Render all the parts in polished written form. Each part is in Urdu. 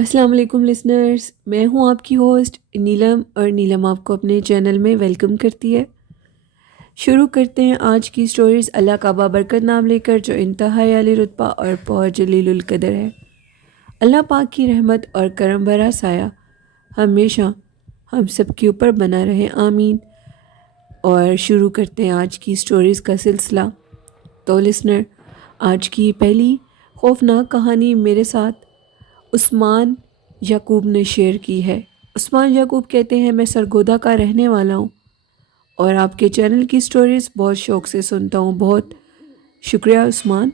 السلام علیکم لسنرز، میں ہوں آپ کی ہوسٹ نیلم، اور نیلم آپ کو اپنے چینل میں ویلکم کرتی ہے۔ شروع کرتے ہیں آج کی سٹوریز اللہ کا بابرکت نام لے کر، جو انتہائی عالی رتبہ اور بہت جلیل القدر ہے۔ اللہ پاک کی رحمت اور کرم بھرا سایہ ہمیشہ ہم سب کے اوپر بنا رہے، آمین۔ اور شروع کرتے ہیں آج کی سٹوریز کا سلسلہ۔ تو لسنر، آج کی پہلی خوفناک کہانی میرے ساتھ عثمان یعقوب نے شیئر کی ہے۔ عثمان یعقوب کہتے ہیں، میں سرگودا کا رہنے والا ہوں اور آپ کے چینل کی سٹوریز بہت شوق سے سنتا ہوں۔ بہت شکریہ عثمان۔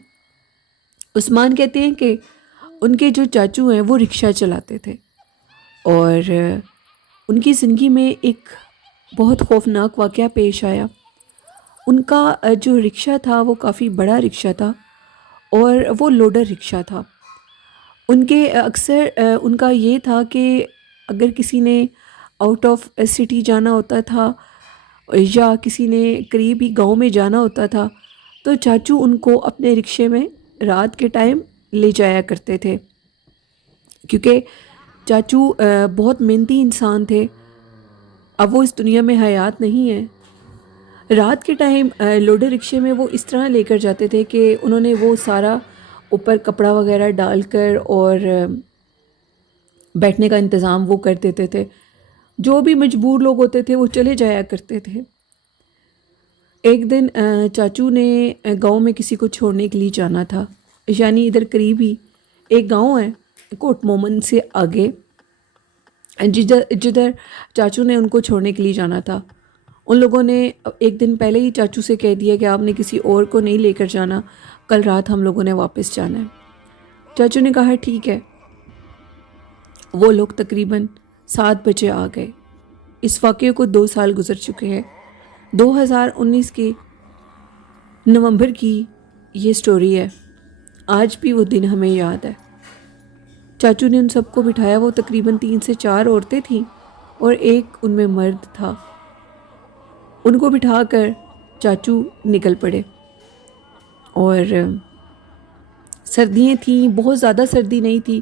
عثمان کہتے ہیں کہ ان کے جو چاچو ہیں وہ رکشہ چلاتے تھے، اور ان کی زندگی میں ایک بہت خوفناک واقعہ پیش آیا۔ ان کا جو رکشہ تھا وہ کافی بڑا رکشہ تھا، اور وہ لوڈر رکشہ تھا۔ ان کے اکثر ان کا یہ تھا کہ اگر کسی نے آؤٹ آف سٹی جانا ہوتا تھا یا کسی نے قریب ہی گاؤں میں جانا ہوتا تھا تو چاچو ان کو اپنے رکشے میں رات کے ٹائم لے جایا کرتے تھے، کیونکہ چاچو بہت محنتی انسان تھے۔ اب وہ اس دنیا میں حیات نہیں ہے۔ رات کے ٹائم لوڈر رکشے میں وہ اس طرح لے کر جاتے تھے کہ انہوں نے وہ سارا اوپر کپڑا وغیرہ ڈال کر اور بیٹھنے کا انتظام وہ کر دیتے تھے۔ جو بھی مجبور لوگ ہوتے تھے وہ چلے جایا کرتے تھے۔ ایک دن چاچو نے گاؤں میں کسی کو چھوڑنے کے لیے جانا تھا، یعنی ادھر قریب ہی ایک گاؤں ہے کوٹ مومن سے آگے، جدھر چاچو نے ان کو چھوڑنے کے لیے جانا تھا۔ ان لوگوں نے ایک دن پہلے ہی چاچو سے کہہ دیا کہ آپ نے کسی اور کو نہیں لے کر جانا، کل رات ہم لوگوں نے واپس جانا ہے۔ چاچو نے کہا ٹھیک ہے۔ وہ لوگ تقریباً 7 بجے آ گئے۔ اس واقعے کو 2 سال گزر چکے ہیں۔ 2019 کے نومبر کی یہ سٹوری ہے۔ آج بھی وہ دن ہمیں یاد ہے۔ چاچو نے ان سب کو بٹھایا، وہ تقریباً 3 سے 4 عورتیں تھیں اور ایک ان میں مرد تھا۔ ان کو بٹھا کر چاچو نکل پڑے، اور سردیاں تھیں، بہت زیادہ سردی نہیں تھی،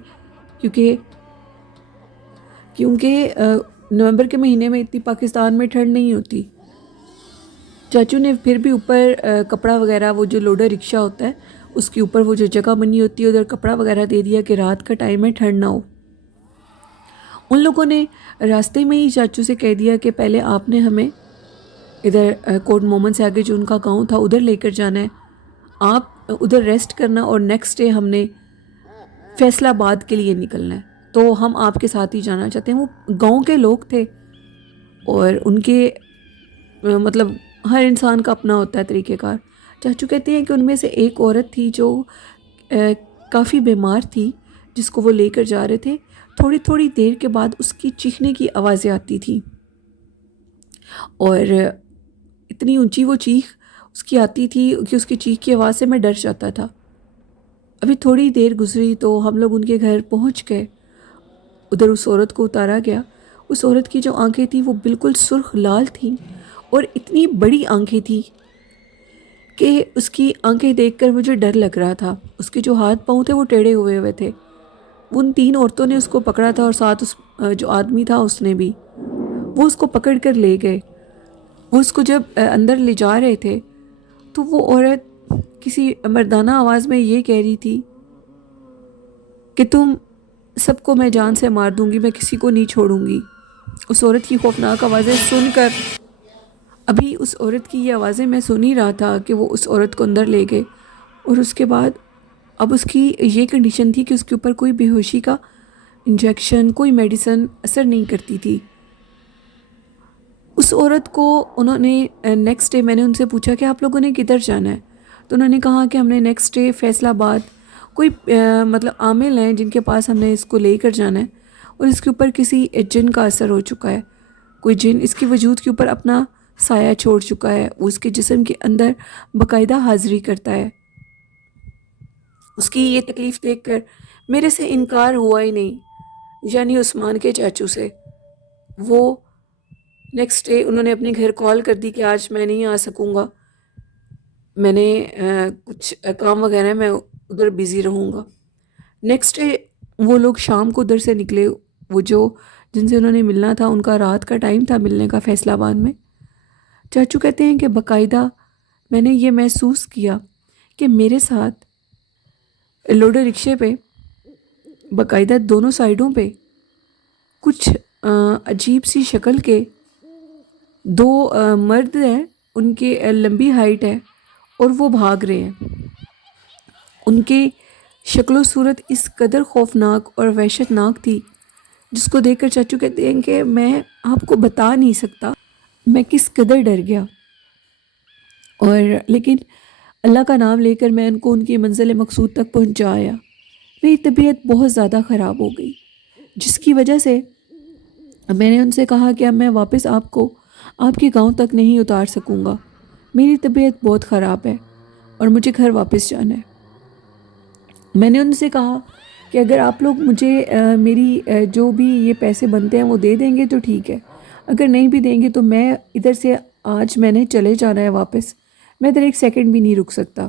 کیونکہ نومبر کے مہینے میں اتنی پاکستان میں ٹھنڈ نہیں ہوتی۔ چاچو نے پھر بھی اوپر کپڑا وغیرہ، وہ جو لوڈر رکشہ ہوتا ہے اس کے اوپر وہ جو جگہ بنی ہوتی ہے ادھر کپڑا وغیرہ دے دیا کہ رات کا ٹائم ہے، ٹھنڈ نہ ہو۔ ان لوگوں نے راستے میں ہی چاچو سے کہہ دیا کہ پہلے آپ نے ہمیں ادھر کوٹ مومن سے آگے جو ان کا گاؤں تھا ادھر لے کر جانا ہے، آپ ادھر ریسٹ کرنا، اور نیکسٹ ڈے ہم نے فیصل آباد کے لیے نکلنا ہے، تو ہم آپ کے ساتھ ہی جانا چاہتے ہیں۔ وہ گاؤں کے لوگ تھے، اور ان کے مطلب ہر انسان کا اپنا ہوتا ہے طریقہ کار۔ چاچو کہتے ہیں کہ ان میں سے ایک عورت تھی جو کافی بیمار تھی، جس کو وہ لے کر جا رہے تھے۔ تھوڑی تھوڑی دیر کے بعد اس کی چیخنے کی آوازیں آتی تھی، اور اتنی اونچی وہ چیخ اس کی آتی تھی کہ اس کی چیخ کی آواز سے میں ڈر جاتا تھا۔ ابھی تھوڑی دیر گزری تو ہم لوگ ان کے گھر پہنچ گئے۔ ادھر اس عورت کو اتارا گیا۔ اس عورت کی جو آنکھیں تھیں وہ بالکل سرخ لال تھیں، اور اتنی بڑی آنکھیں تھیں کہ اس کی آنکھیں دیکھ کر مجھے ڈر لگ رہا تھا۔ اس کے جو ہاتھ پاؤں تھے وہ ٹیڑھے ہوئے ہوئے تھے۔ ان 3 عورتوں نے اس کو پکڑا تھا، اور ساتھ اس جو آدمی تھا اس نے بھی، وہ اس کو پکڑ کر لے گئے۔ وہ اس کو جب اندر لے جا رہے تھے تو وہ عورت کسی مردانہ آواز میں یہ کہہ رہی تھی کہ تم سب کو میں جان سے مار دوں گی، میں کسی کو نہیں چھوڑوں گی۔ اس عورت کی خوفناک آوازیں سن کر، ابھی اس عورت کی یہ آوازیں میں سن ہی رہا تھا کہ وہ اس عورت کو اندر لے گئے، اور اس کے بعد اب اس کی یہ کنڈیشن تھی کہ اس کے اوپر کوئی بے ہوشی کا انجیکشن، کوئی میڈیسن اثر نہیں کرتی تھی۔ اس عورت کو انہوں نے نیکسٹ ڈے، میں نے ان سے پوچھا کہ آپ لوگوں نے کدھر جانا ہے، تو انہوں نے کہا کہ ہم نے نیکسٹ ڈے فیصل آباد، کوئی مطلب عامل ہیں جن کے پاس ہم نے اس کو لے کر جانا ہے، اور اس کے اوپر کسی جن کا اثر ہو چکا ہے۔ کوئی جن اس کے وجود کے اوپر اپنا سایہ چھوڑ چکا ہے، وہ اس کے جسم کے اندر باقاعدہ حاضری کرتا ہے۔ اس کی یہ تکلیف دیکھ کر میرے سے انکار ہوا ہی نہیں، یعنی عثمان کے چاچو سے۔ وہ نیکسٹ ڈے انہوں نے اپنے گھر کال کر دی کہ آج میں نہیں آ سکوں گا، میں نے کچھ کام وغیرہ میں ادھر بیزی رہوں گا۔ نیکسٹ ڈے وہ لوگ شام کو ادھر سے نکلے، وہ جو جن سے انہوں نے ملنا تھا ان کا رات کا ٹائم تھا ملنے کا فیصل آباد میں۔ چاچو کہتے ہیں کہ باقاعدہ میں نے یہ محسوس کیا کہ میرے ساتھ لوڈر رکشے پہ باقاعدہ دونوں سائڈوں پہ کچھ عجیب سی شکل کے دو مرد ہیں، ان کے لمبی ہائٹ ہے اور وہ بھاگ رہے ہیں۔ ان کے شکل و صورت اس قدر خوفناک اور وحشت ناک تھی جس کو دیکھ کر چاچو کہتے ہیں کہ میں آپ کو بتا نہیں سکتا میں کس قدر ڈر گیا، اور لیکن اللہ کا نام لے کر میں ان کی منزل مقصود تک پہنچایا۔ میری طبیعت بہت زیادہ خراب ہو گئی، جس کی وجہ سے میں نے ان سے کہا کہ اب میں واپس آپ کو آپ کے گاؤں تک نہیں اتار سکوں گا، میری طبیعت بہت خراب ہے اور مجھے گھر واپس جانا ہے۔ میں نے ان سے کہا کہ اگر آپ لوگ مجھے میری جو بھی یہ پیسے بنتے ہیں وہ دے دیں گے تو ٹھیک ہے، اگر نہیں بھی دیں گے تو میں ادھر سے آج میں نے چلے جانا ہے واپس، میں ادھر ایک سیکنڈ بھی نہیں رک سکتا۔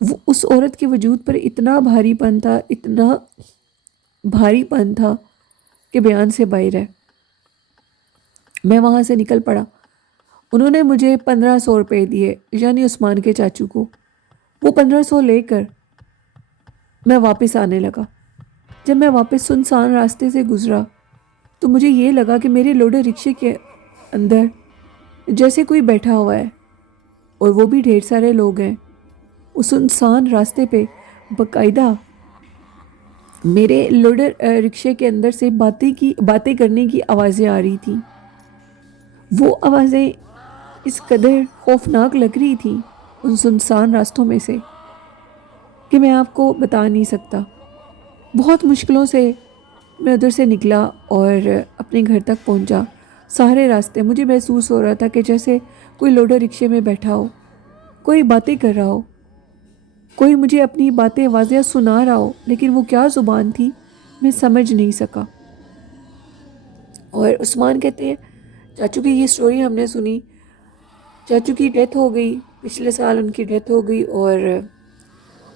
وہ اس عورت کے وجود پر اتنا بھاری پن تھا، اتنا بھاری پن تھا کہ بیان سے باہر ہے۔ میں وہاں سے نکل پڑا۔ انہوں نے مجھے 1500 روپے دیے، یعنی عثمان کے چاچو کو۔ وہ 1500 لے کر میں واپس آنے لگا۔ جب میں واپس سنسان راستے سے گزرا تو مجھے یہ لگا کہ میرے لوڈر رکشے کے اندر جیسے کوئی بیٹھا ہوا ہے، اور وہ بھی ڈھیر سارے لوگ ہیں۔ اس سنسان راستے پہ باقاعدہ میرے لوڈر رکشے کے اندر سے باتیں کرنے کی آوازیں آ رہی تھیں۔ وہ آوازیں اس قدر خوفناک لگ رہی تھیں ان سنسان راستوں میں سے کہ میں آپ کو بتا نہیں سکتا۔ بہت مشکلوں سے میں ادھر سے نکلا اور اپنے گھر تک پہنچا۔ سارے راستے مجھے محسوس ہو رہا تھا کہ جیسے کوئی لوڈر رکشے میں بیٹھا ہو، کوئی باتیں کر رہا ہو، کوئی مجھے اپنی باتیں واضح سنا رہا ہو، لیکن وہ کیا زبان تھی میں سمجھ نہیں سکا۔ اور عثمان کہتے ہیں چاچو کی یہ سٹوری ہم نے سنی، چاچو کی ڈیتھ ہو گئی، پچھلے سال ان کی ڈیتھ ہو گئی، اور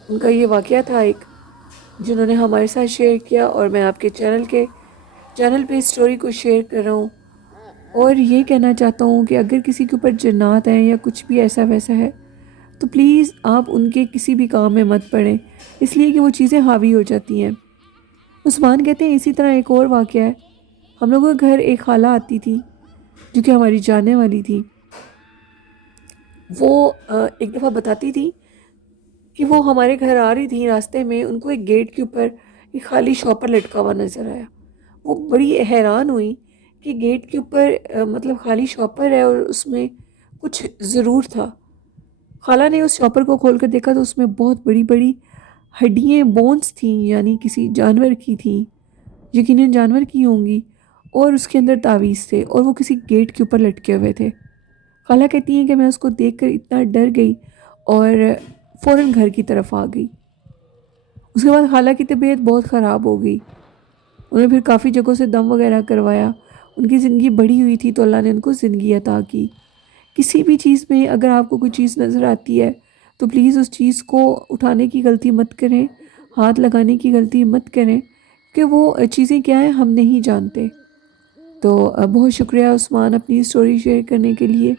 ان کا یہ واقعہ تھا ایک جنہوں نے ہمارے ساتھ شیئر کیا، اور میں آپ کے چینل پہ اسٹوری کو شیئر کر رہا ہوں۔ اور یہ کہنا چاہتا ہوں کہ اگر کسی کے اوپر جنات ہیں یا کچھ بھی ایسا ویسا ہے تو پلیز آپ ان کے کسی بھی کام میں مت پڑیں، اس لیے کہ وہ چیزیں حاوی ہو جاتی ہیں۔ عثمان کہتے ہیں اسی طرح ایک اور واقعہ ہے۔ ہم لوگوں کے گھر ایک خالہ آتی تھی جو کہ ہماری جاننے والی تھی۔ وہ ایک دفعہ بتاتی تھی کہ وہ ہمارے گھر آ رہی تھی، راستے میں ان کو ایک گیٹ کے اوپر ایک خالی شاپر لٹکا ہوا نظر آیا۔ وہ بڑی حیران ہوئی کہ گیٹ کے اوپر مطلب خالی شاپر ہے اور اس میں کچھ ضرور تھا۔ خالہ نے اس شاپر کو کھول کر دیکھا تو اس میں بہت بڑی بڑی ہڈیاں، بونز تھیں، یعنی کسی جانور کی تھیں، یقیناً جانور کی ہوں گی، اور اس کے اندر تعویذ تھے، اور وہ کسی گیٹ کے اوپر لٹکے ہوئے تھے۔ خالہ کہتی ہیں کہ میں اس کو دیکھ کر اتنا ڈر گئی اور فوراً گھر کی طرف آ گئی۔ اس کے بعد خالہ کی طبیعت بہت خراب ہو گئی، انہیں پھر کافی جگہوں سے دم وغیرہ کروایا۔ ان کی زندگی بڑھی ہوئی تھی تو اللہ نے ان کو زندگی عطا کی۔ کسی بھی چیز میں اگر آپ کو کوئی چیز نظر آتی ہے تو پلیز اس چیز کو اٹھانے کی غلطی مت کریں، ہاتھ لگانے کی غلطی مت کریں، کہ وہ چیزیں کیا ہیں ہم نہیں جانتے۔ تو بہت شکریہ عثمان اپنی اسٹوری شیئر کرنے کے لیے۔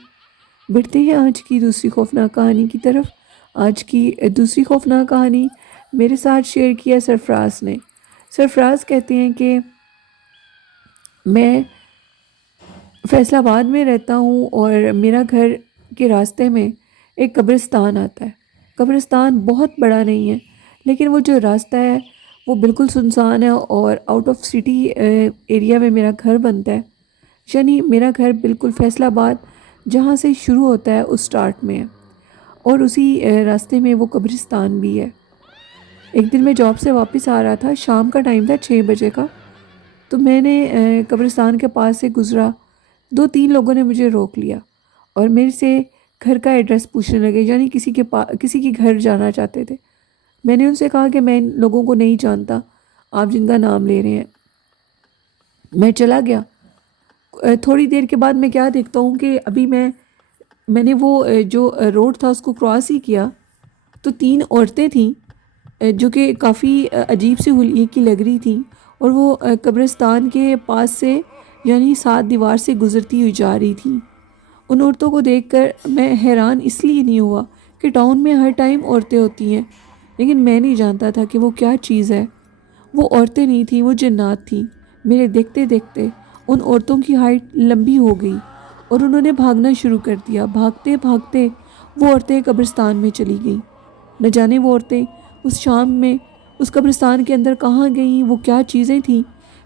بڑھتے ہیں آج کی دوسری خوفناک کہانی کی طرف۔ آج کی دوسری خوفناک کہانی میرے ساتھ شیئر کیا سرفراز نے۔ سرفراز کہتے ہیں کہ میں فیصل آباد میں رہتا ہوں اور میرا گھر کے راستے میں ایک قبرستان آتا ہے۔ قبرستان بہت بڑا نہیں ہے، لیکن وہ جو راستہ ہے وہ بالکل سنسان ہے، اور آؤٹ آف سٹی ایریا میں میرا گھر بنتا ہے، یعنی میرا گھر بالکل فیصل آباد جہاں سے شروع ہوتا ہے اس سٹارٹ میں ہے، اور اسی راستے میں وہ قبرستان بھی ہے۔ ایک دن میں جاب سے واپس آ رہا تھا، شام کا ٹائم تھا 6 بجے کا، تو میں نے قبرستان کے پاس سے گزرا، 2-3 لوگوں نے مجھے روک لیا اور میرے سے گھر کا ایڈریس پوچھنے لگے، یعنی کسی کے گھر جانا چاہتے تھے۔ میں نے ان سے کہا کہ میں ان لوگوں کو نہیں جانتا، آپ جن کا نام لے رہے ہیں۔ میں چلا گیا۔ تھوڑی دیر کے بعد میں کیا دیکھتا ہوں کہ ابھی میں نے وہ جو روڈ تھا اس کو کراس ہی کیا تو 3 عورتیں تھیں جو کہ کافی عجیب سی حلیے کی لگ رہی تھیں، اور وہ قبرستان کے پاس سے یعنی سات دیوار سے گزرتی ہوئی جا رہی تھیں۔ ان عورتوں کو دیکھ کر میں حیران اس لیے نہیں ہوا کہ ٹاؤن میں ہر ٹائم عورتیں ہوتی ہیں، لیکن میں نہیں جانتا تھا کہ وہ کیا چیز ہے۔ وہ عورتیں نہیں تھیں، وہ جنات تھیں۔ میرے دیکھتے دیکھتے ان عورتوں کی ہائٹ لمبی ہو گئی اور انہوں نے بھاگنا شروع کر دیا۔ بھاگتے بھاگتے وہ عورتیں قبرستان میں چلی گئیں۔ نہ جانے وہ عورتیں اس شام میں اس قبرستان کے اندر کہاں گئیں، وہ کیا چیزیں تھیں۔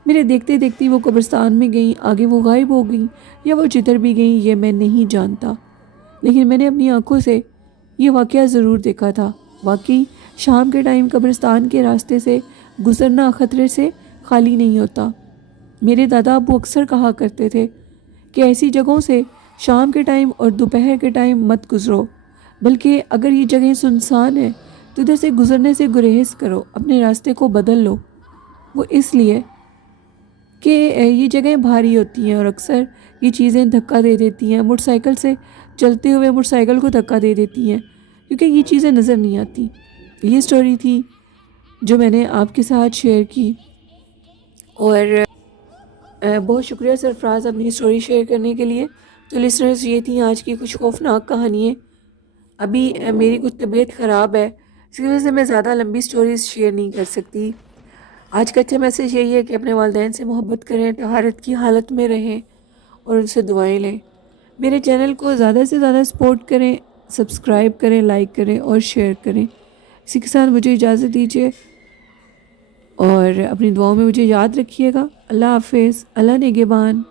میرے دیکھتے دیکھتے وہ قبرستان میں گئیں، آگے وہ غائب ہو گئیں، یا وہ جدھر بھی گئیں یہ میں نہیں جانتا، لیکن میں نے اپنی آنکھوں سے یہ واقعہ ضرور دیکھا تھا۔ واقعی شام کے ٹائم قبرستان کے راستے سے گزرنا خطرے سے خالی نہیں ہوتا۔ میرے دادا ابو اکثر کہا کرتے تھے کہ ایسی جگہوں سے شام کے ٹائم اور دوپہر کے ٹائم مت گزرو، بلکہ اگر یہ جگہیں سنسان ہیں تو ادھر سے گزرنے سے گریز کرو، اپنے راستے کو بدل لو۔ وہ اس لیے کہ یہ جگہیں بھاری ہوتی ہیں اور اکثر یہ چیزیں دھکا دے دیتی ہیں، موٹر سائیکل سے چلتے ہوئے موٹر سائیکل کو دھکا دے دیتی ہیں، کیونکہ یہ چیزیں نظر نہیں آتی۔ یہ سٹوری تھی جو میں نے آپ کے ساتھ شیئر کی، اور بہت شکریہ سرفراز اپنی سٹوری شیئر کرنے کے لیے۔ تو لسنرز، یہ تھیں آج کی کچھ خوفناک کہانیاں۔ ابھی میری کچھ طبیعت خراب ہے، اس کی وجہ سے میں زیادہ لمبی سٹوریز شیئر نہیں کر سکتی۔ آج کا اچھا میسیج یہی ہے کہ اپنے والدین سے محبت کریں، طہارت کی حالت میں رہیں اور ان سے دعائیں لیں۔ میرے چینل کو زیادہ سے زیادہ سپورٹ کریں، سبسکرائب کریں، لائک کریں اور شیئر کریں۔ اسی کے ساتھ مجھے اجازت دیجیے اور اپنی دعاؤں میں مجھے یاد رکھیے گا۔ اللہ حافظ، اللہ نگہبان۔